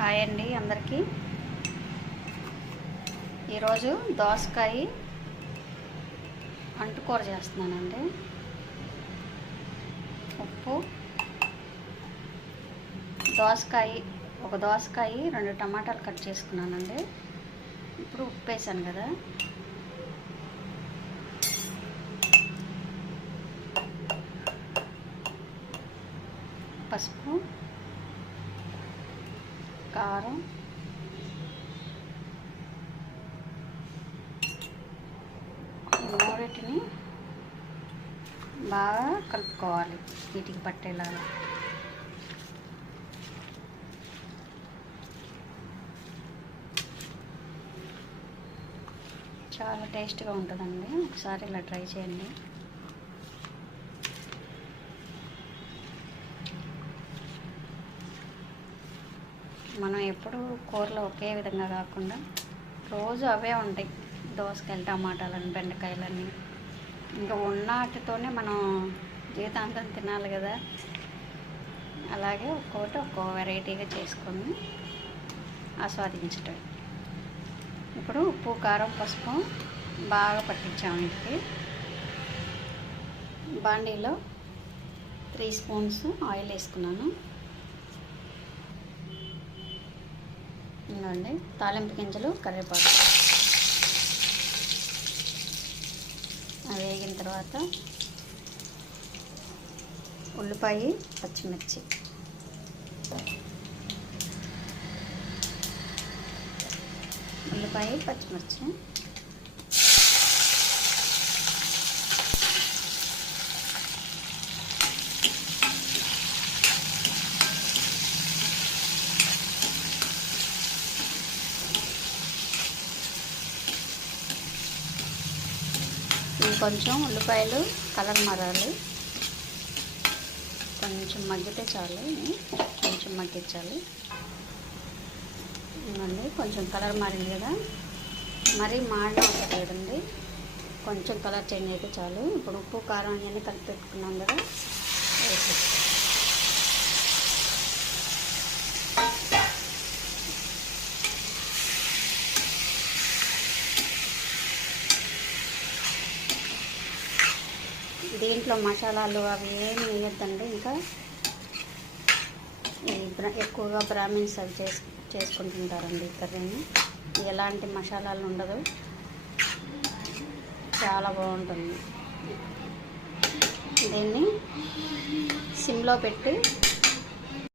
Hi అండి అందరికీ. ఈరోజు దోసకాయ అంటుకూర చేస్తున్నానండి. ఉప్పు, ఒక దోసకాయ 2 టమాటాలు కట్ చేసుకున్నానండి. ఇప్పుడు ఉప్పు వేసాను కదా, పసుపు, కారం, ఈ మూడింటిని బాగా కలుపుకోవాలి వీటికి పట్టేలాగా. చాలా టేస్ట్గా ఉంటుందండి, ఒకసారి ఇలా ట్రై చేయండి. మనం ఎప్పుడు కూరలు ఒకే విధంగా కాకుండా రోజు అవే ఉంటాయి, దోసకాయలు, టమాటాలని, బెండకాయలని. ఇంకా ఉన్నటితోనే మనం జీవితాంతం తినాలి కదా, అలాగే ఒక్కో వెరైటీగా చేసుకొని ఆస్వాదించటం. ఇప్పుడు ఉప్పు, కారం, పసుపు బాగా పట్టించాము. ఇంటికి బాండీలో 3 స్పూన్స్ ఆయిల్ వేసుకున్నాను. ఇంకోండి తాలింపు గింజలు, కరివేపాకు. అవి వేగిన తర్వాత ఉల్లిపాయ, పచ్చిమిర్చి, కొంచెం ఉల్లిపాయలు కలర్ మారాలి, కొంచెం మగ్గితే చాలు, కొంచెం మగ్గించాలి. ఇవ్వండి కొంచెం కలర్ మారింది కదా, మరీ మాడడం అవసరం లేదండి, కొంచెం కలర్ చేంజ్ అయితే చాలు. ఇప్పుడు ఉప్పు, కారం అన్నీ కలిపి పెట్టుకున్నాం కదా, వేసి దీంట్లో మసాలాలు అవి ఏమి వేయద్దండి. ఇంకా ఎక్కువగా బ్రాహ్మిన్స్ అవి చేసుకుంటుంటారండి కర్రీని. ఎలాంటి మసాలాలు ఉండదు, చాలా బాగుంటుంది. దీన్ని సిమ్లో పెట్టి